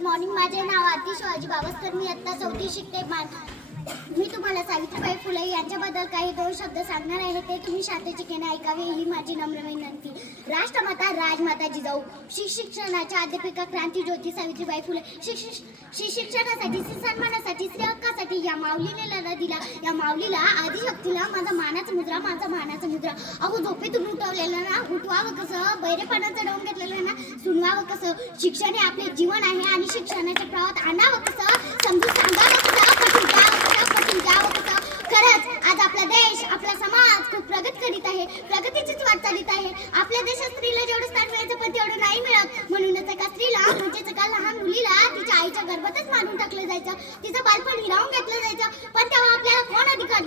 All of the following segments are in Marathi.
Good morning. माझे नाव आरती शिवाजी बावस्कर. मी आता 4थी शिकते. मी तुम्हाला सावित्रीबाई फुले यांच्याबद्दल काही 2 शब्द सांगणार आहे. ते तुम्ही शांतचित्ताने ऐकावे ही माझी नम्र विनंती. राष्ट्रमाता राजमाता जिजाऊ, शिक्षणाच्या अध्यापिका क्रांतीज्योती सावित्रीबाई फुले, शिक्षणासाठी, सन्मानासाठी, स्त्री हक्कासाठी या माऊलीने लढा दिला. या माऊलीला आदिशक्तीला माझा मानाचा मुद्रा. अहो झोपेतून उठवलेलं ना, उठवावं कसं, बहिरेपणा चढवून घेतलेलं ना, सुनवावं कसं. शिक्षण हे आपले जीवन आहे आणि शिक्षणाच्या प्रवाहात आणावं कसं, समजून सांगावं कसं, पटून द्यावं कसं. खरंच आज आपला देश, आपला समाज खूप प्रगत करीत आहे, प्रगतीचीच वाट चालित आहे. आपल्या देशात स्त्रीला जेवढं स्थान मिळायचं पण तेवढं नाही मिळत. म्हणूनच एका स्त्रीला म्हणजेच एका लहान मुलीला तिच्या आईच्या गर्भातच मारून टाकलं जायचं, तिचं बालपण हिरावून घेतलं जायचं. पण तेव्हा आपल्याला कोण अधिकार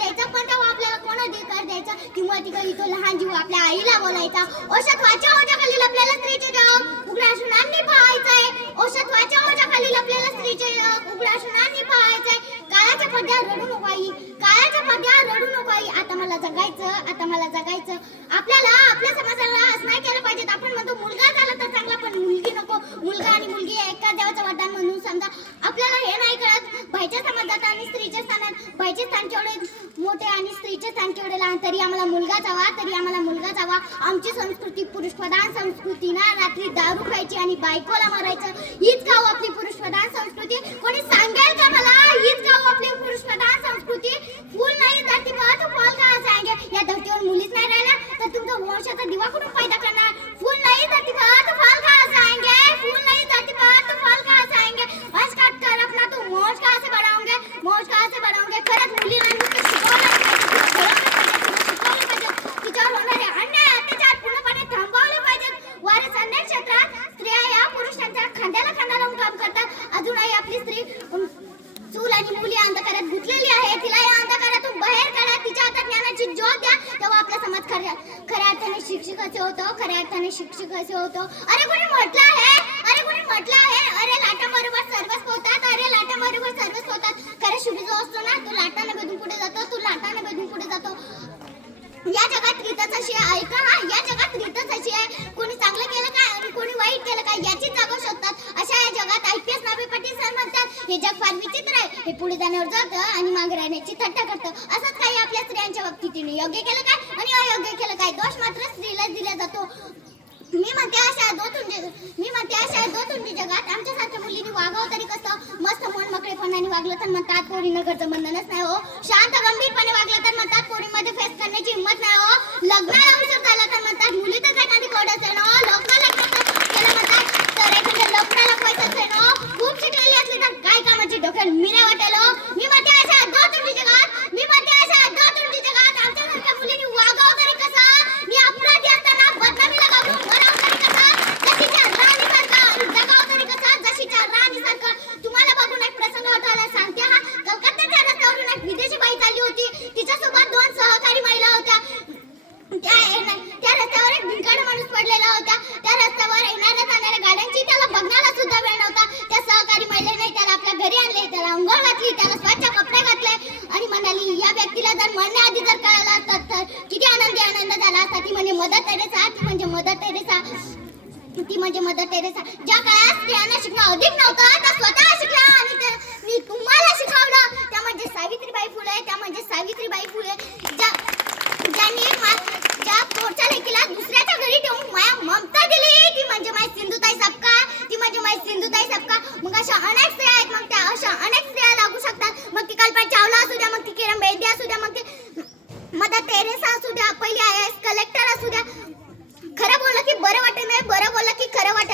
द्यायचा, किंवा ती तो लहान जीव आपल्या आईला बोलायचा, औषध वाचा ओझ्या खाली आपल्याला स्त्रीचे जग उघड्या शुनांनी पाहायचंय. औषध वाचा ओझ्या खाली आपल्याला स्त्रीचे जग उघड्या शुनांनी पाहायचंय. काळाच्या पडद्यावर रडू नको आई, काळाच्या पडद्यावर रडू नको आई. आता मला जगायचं. आपल्याला आपल्या समाजाला असं नाही केलं पाहिजे. आपण म्हणतो मुलगा झाला तर चांगला, पण मुलगी नको. मुलगा आणि मुलगी एका देवाचं वरदान म्हणून समजा. आपल्याला हे नाही कळत बाईच्या समाजात आणि स्त्रीच्या स्थानात बाईचे स्थान केवढे मोठे आणि स्त्रीचे स्थान केवढे लहान. तरी आम्हाला मुलगा जावा. आमची संस्कृती पुरुषप्रधान संस्कृती ना. रात्री दारू प्यायची आणि बायकोला मारायचं, हीच गाव आपली पुरुषप्रधान संस्कृती. कोणी सांगेल का मला, हीच गाव आपली पुरुषप्रधान संस्कृती. फूल नाही धरती पर तो फल कहाँ से आएंगे. या धरतीवर मुलीच नाही राहिल्या तर तुमचा वंशाचा दिवा कुठून पैदा करणार. फूल नाही धरती पर तो फल कहाँ से आएंगे. फूल नहीं धरती पर तो फल कहाँ से आएंगे. आज काट कर अपना तो मौज कहाँ से बढ़ाओगे. खरंच मुलीला शिकवलं पाहिजे. तिच्यावर होणारे अन्याय अत्याचार पूर्णपणे थांबवले पाहिजेत. वारस अन्याय क्षेत्रात स्त्रिया या पुरुषांच्या खांद्याला खांदा लावून काम करतात. अजूनही आपली स्त्री चूल आणि मुली अंधकारात गुंतलेली आहे. तिला या अंधकारातून बाहेर काढा, तिच्या हातात ज्ञानाची ज्योत द्या. तेव्हा आपला समाज खऱ्या अर्थाने शिक्षित असे होतो. अरे कोणी म्हटलं आहे, अरे लाटांबरोबर सर्वच होतात. खरं शुभी जो असतो ना, तो लाटाने बेधून पुढे जातो. या जगात रीतच अशी आहे. ऐका हा, या जगात रीतच अशी आहे. कोणी चांगलं केलं काय आणि कोणी वाईट केलं काय याची जागा शोधतात. अशा या जगात IPS नावे पाटील सर म्हणतात, हे जग फार विचित्र आहे. हे पुढे जाण्यावर जातं आणि मागे राहण्याची थट्टा करतं. असंच काही आपल्या स्त्रियांच्या बाबतीत तिने योग्य केलं काय आणि अयोग्य केलं काय, दोष मात्र स्त्रीला दिला जातो. मी म्हणते अशा दोतुंडी जगात आमच्यासारख्या मुलींनी वागावं तरी कसं. मस्त मन मोकळेपणाने वागलं तर म्हणतात पोरीनं घरचं बंधनच नाही हो. शांत गंभीरपणे वागलं तर म्हणतात पोरीमध्ये फेस करण्याची हिंमत नाही हो. लग्नाला उशीर झाला तर म्हणतात मुली तर काय कधी कोडच आहे ना. लोकांना केलं म्हणतात तर एखाद्या लग्नाला पैसाच आहे ना. खूप शिकलेली असली तर काय कामाची डोक्यात मिऱ्या वाटेल हो. मी म्हणते अशा दोतुंडी जगात आमच्यासारख्या मुलींनी वागावं तरी कसं. मी अपराधी असताना बदनामीला घाबरून तुम्हाला बघून एक प्रसंग आठवला, सांगते हा. कलकत्त्याच्या रस्त्यावरून एक विदेशी बाई चालली होती. तिच्यासोबत 2 सहकारी महिला होत्या. त्या रस्त्यावर एक भिंगाड माणूस पडलेला होता. त्या रस्त्यावर येणाऱ्या जाणाऱ्या गाड्यांची त्याला बघण्याला सुद्धा वेळ नव्हता. त्या सहकारी महिलेने त्याला आपल्या घरी आणले, त्याला अंघोळ घातली, त्याला स्वच्छ कपडे घातले आणि म्हणाली, या व्यक्तीला जर मरण्याआधी जर कळलं असतं तर किती आनंद झाला असता. ती म्हणजे मदर टेरेसा. ज्या काळात स्त्रियांना शिकणं अधिक नव्हतं, त्या स्वतः शिकल्या आणि मी तुम्हाला शिकवलं. त्या म्हणजे सावित्रीबाई फुले. ज्या पोरच्या लेकीला दुसऱ्याच्या घरी ठेवून माया ममता दिली, ती म्हणजे माय सिंधुताई सपकाळ. मग अशा अनेक स्त्रिया आहेत. मग त्या अशा अनेक स्त्रिया लागू शकतात. मग ती कल्पना चावला असू द्या, मग ती किरण बेदी असू द्या, मग ती मदर टेरेसा असू द्या, पहिली IAS कलेक्टर असू द्या. खरं बोललं की बरं वाटेल, खरं बोललं की खरं वाटेल.